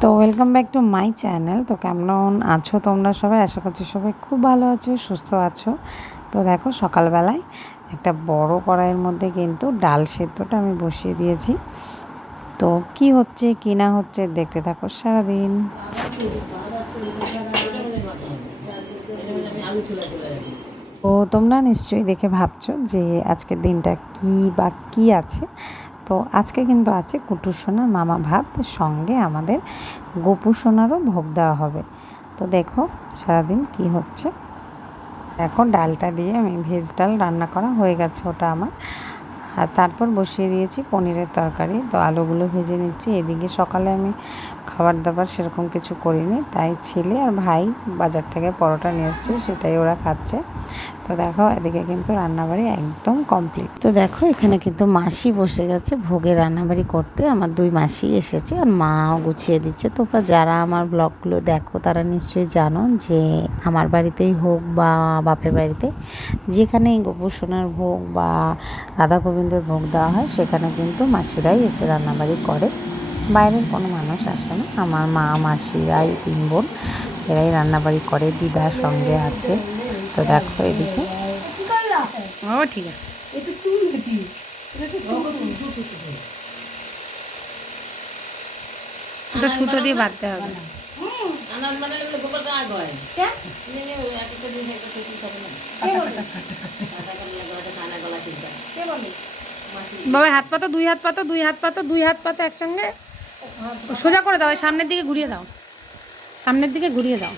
তো welcome back to my channel. তো কেমন আছো তোমরা সবাই? আশা করছি সবাই খুব ভালো আছো, সুস্থ আছো। তো দেখো সকালবেলায় একটা বড় কড়াইয়ের মধ্যে কিন্তু ডাল সেদ্ধটা আমি বসিয়ে দিয়েছি। তো কি হচ্ছে কি না হচ্ছে দেখতে থাকো সারাদিন। তো তোমরা নিশ্চয়ই দেখে ভাবছো যে আজকের দিনটা কি বা কি আছে। তো আজকে কিন্তু আছে কুটুর সোনার মামা ভাত, সঙ্গে আমাদের গোপু সোনারও ভোগ দেওয়া হবে। তো দেখো সারাদিন কি হচ্ছে। দেখো ডালটা দিয়ে আমি ভেজ ডাল রান্না করা হয়ে গেছে, ওটা আমার। আর তারপর বসিয়ে দিয়েছি পনিরের তরকারি। তো আলুগুলো ভেজে নিচ্ছি। এদিকে সকালে আমি খাবার দাবার সেরকম কিছু করিনি, তাই ছেলে আর ভাই বাজার থেকে পরোটা নিয়ে এসছে, সেটাই ওরা খাচ্ছে। তো দেখো এদিকে কিন্তু রান্নাবাড়ি একদম কমপ্লিট। তো দেখো এখানে কিন্তু মাসি বসে গেছে ভোগের রান্নাবাড়ি করতে। আমার দুই মাসি এসেছে আর মাও গুছিয়ে দিচ্ছে। তোমরা যারা আমার ব্লগগুলো দেখো তারা নিশ্চয়ই জানো যে আমার বাড়িতেই হোক বা বাপের বাড়িতে, যেখানে গোপু সোনার ভোগ বা রাধা গোবিন্দের ভোগ দেওয়া হয় সেখানে কিন্তু মাসিরাই এসে রান্নাবাড়ি করে। বাইরের কোনো মানুষ আসে না। আমার মা মাসিরাই, তিন বোন, এরাই রান্নাবাড়ি করে। দিদার সঙ্গে আছে। তো দেখো এদিকে ও ঠিক আছে, ওটা সুতো দিয়ে বাঁধতে হবে। বাবা হাত পাতো, দুই হাত পাতো, দুই হাত পাতো, দুই হাত পাতো একসঙ্গে সোজা করে দাও, সামনের দিকে ঘুরিয়ে দাও, সামনের দিকে ঘুরিয়ে দাও।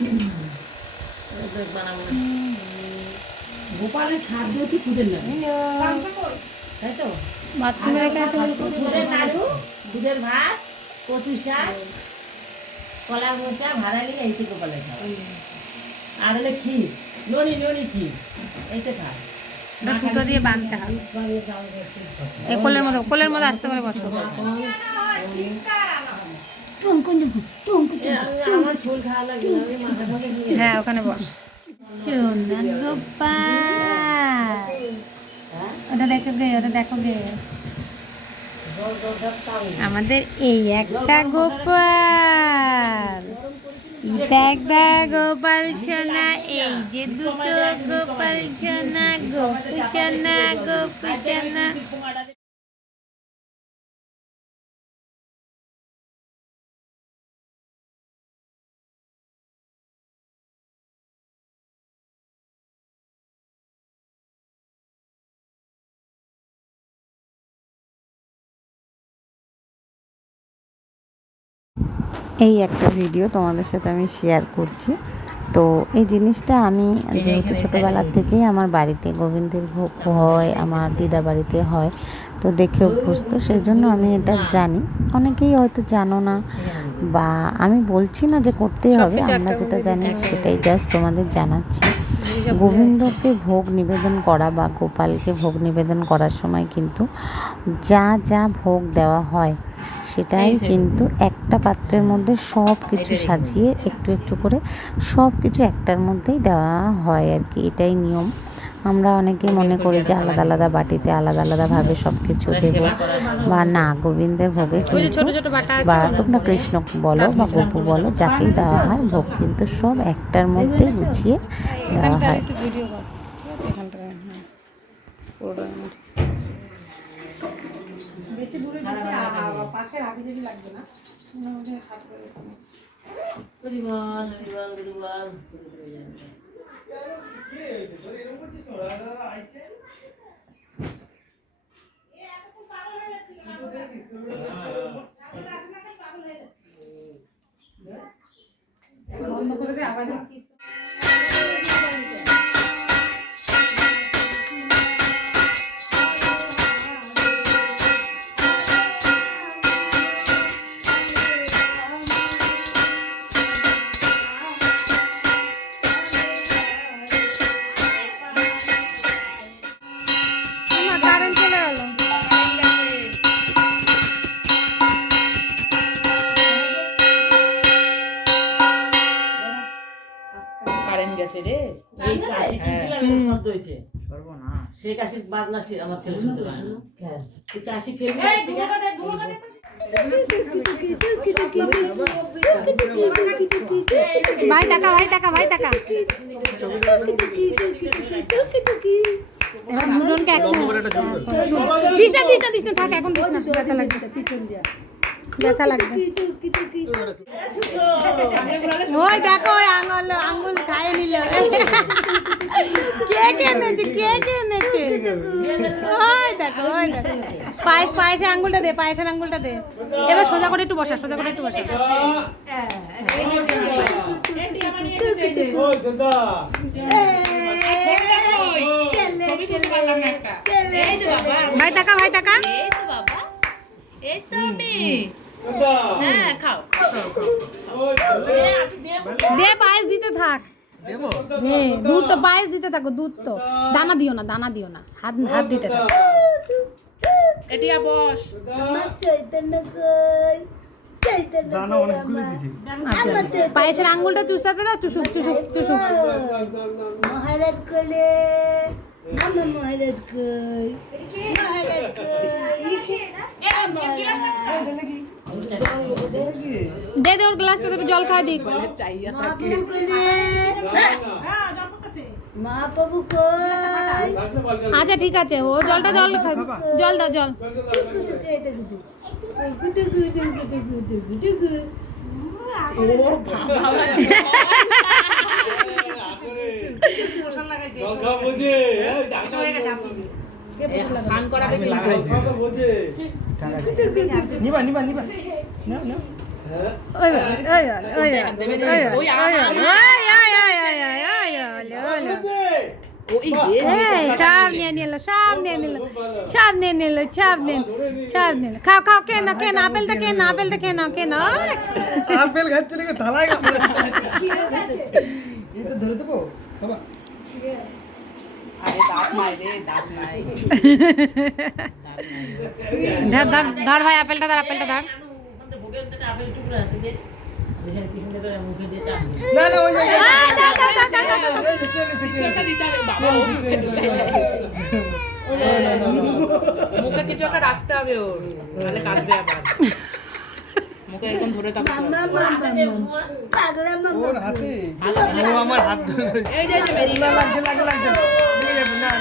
গোপালের খাদ্য কি খুঁজে নেবে, তাই তো? দুধের ভাত, কচু শাক, কলার মোচা, ভাড়ালি, এইটি গোপালের খাওয়া। আর হলে ক্ষীর, ননি ননি ক্ষীর, এইটা খা। সুতো দিয়ে বাঁধতে হবে। এই কোলের মধ্যে আস্তে করে বসো। হ্যাঁ ওখানে বস। সোনা গোপাল, ওটা দেখো গে, ওটা দেখো গে, আমাদের এই একটা গোপাল, এটা একটা গোপাল সোনা, এই যে দুটো গোপাল সোনা, গোপু সোনা, গোপু সোনা। এই একটা ভিডিও তোমাদের সাথে আমি শেয়ার করছি। তো এই জিনিসটা আমি যেহেতু ছোটোবেলার থেকেই আমার বাড়িতে গোবিন্দের ভোগ হয়, আমার দিদা বাড়িতে হয়, তো দেখে অভ্যস্ত, সেজন্য আমি এটা জানি। অনেকেই হয়তো জানো না, বা আমি বলছি না যে করতেই হবে, আমরা যেটা জানি সেটাই জাস্ট তোমাদের জানাচ্ছি। গোবিন্দকে ভোগ নিবেদন করা বা গোপালকে ভোগ নিবেদন করার সময় কিন্তু যা যা ভোগ দেওয়া হয় সেটাই কিন্তু একটা পাত্রের মধ্যে সব কিছু সাজিয়ে একটু একটু করে সব কিছু একটার মধ্যেই দেওয়া হয় আর কি, এটাই নিয়ম। আমরা অনেকেই মনে করি যে আলাদা আলাদা বাটিতে আলাদা আলাদাভাবে সব কিছু দেবো, বা না, গোবিন্দের ভোগে কিন্তু, বা তোমরা কৃষ্ণ বলো বা গোপু বলো, যাকেই দেওয়া হয় ভোগ কিন্তু সব একটার মধ্যেই গুছিয়ে দেওয়া হয়। বেশি দূরে পাশের হাবিজাবি লাগবে না। বন্ধ করে দে আওয়াজ। কারেন্ট গেছে রে, এই কাশি কিনছিলাম এর শব্দ হয়েছে, পারবো না সেই কাশি বাজনা আমার ছেলে শুনতে পায় না। এই কাশি ফেলবি ভাই টাকা ভাই টাকা ভাই টাকা এবার দুজনকে একসঙ্গে দিস না থাক এখন দিস না ব্যথা লাগবে ব্যথা লাগবে ওই দেখো ওই আঙ্গুল খাইয়ে নিল কে এনেছে ওই দেখো পায়েসের আঙ্গুলটা দে এবার সোজা করে একটু বসা ভাই টাকা দে পায়েস দিতে থাক দে দুধ তো পায়েস দিতে থাকো দুধ তো দানা দিও না হাত দিতে থাকো পায়েসের আঙ্গুলটা চুষাতে দাও চুষুক মহারাজ কোলে মহারাজ কই দে ওর গ্লাসটা দেবে জল খাই দিই মহাপ্রভু কই আচ্ছা ঠিক আছে ও জল দাও জল সব নিয়ে নিল খাও কে না আপেলটা খেয়ে নাও আপেল খাচ্ছে নাকি থালায় এই তো ধরে দেবো বাবা ধর ভাই আপেলটা ধর না না ওই মুখে কিছু একটা রাখতে হবে ওর নাহলে কাঁদবে আবার মুখে এরকম ধরে থাকতে হবে পাগলা মামা ওর হাতে ও আমার হাত ধরে এই যে বেরিয়ে গেল লাগছে না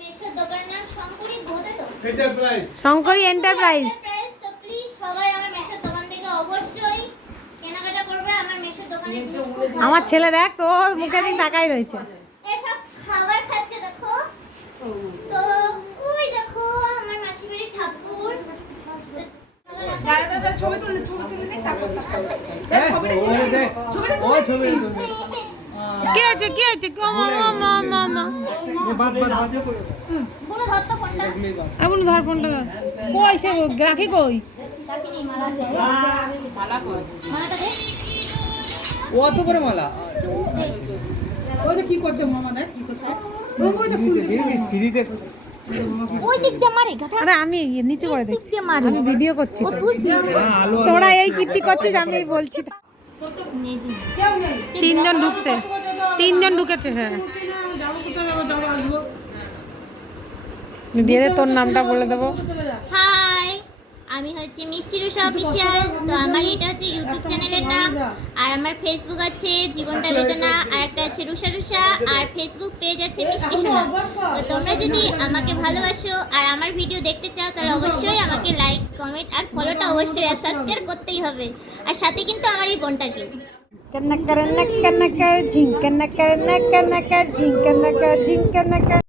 মেশের দোকানের নাম শঙ্করী বোধে তো এন্টারপ্রাইজ শঙ্করী এন্টারপ্রাইজ প্রাইস তো প্লিজ সবাই আমার মেশের দোকান থেকে অবশ্যই কেনাকাটা করবে আমার মেশের দোকানে আমার ছেলে দেখ তোর মুখে দিন তাকাই রয়েছে এসব খাবার খাচ্ছে দেখো তো ওই দেখো আমার মাসি বাড়ির ঠাকুর ছবি তুলে ও ছবি কে আছে মামা পুরো ধরতো ফোনটা এখন ধর ফোনটা ধর কই সে রাখি কই ডাকিনি মালা আছে মালাটা দে ও তো করে মালা ওই যে কি করছে মামা দেখ কি করছে স্ত্রীতে ওই দিক দিয়ে মারে গাথা আরে আমি নিচে করে দিক দেখছি দিয়ে মারে আমি ভিডিও করছি তো। তুই আলো তোরা এই কীর্তি করছিস আমি এই বলছি তো। তিনজন ঢুকেছে হ্যাঁ দিয়ে দে তোর নামটা বলে দেবো হাই আমি হচ্ছে মিষ্টি রুষা অফিসিয়াল তো আমার এটা হচ্ছে ইউটিউব চ্যানেলের নাম আর আমার ফেসবুক আছে জীবনটা বেদনা আর একটা আছে রুষা আর ফেসবুক পেজ আছে মিষ্টি সোনা তো তোমরা যদি আমাকে ভালোবাসো আর আমার ভিডিও দেখতে চাও তাহলে অবশ্যই আমাকে লাইক কমেন্ট আর ফলোটা অবশ্যই আর সাবস্ক্রাইব করতেই হবে আর সাথে কিন্তু আমার এই বোনটাকে কন্নকর ঝিঙ্কনকর ঝিঙ্কনকর ঝিঙ্কনকর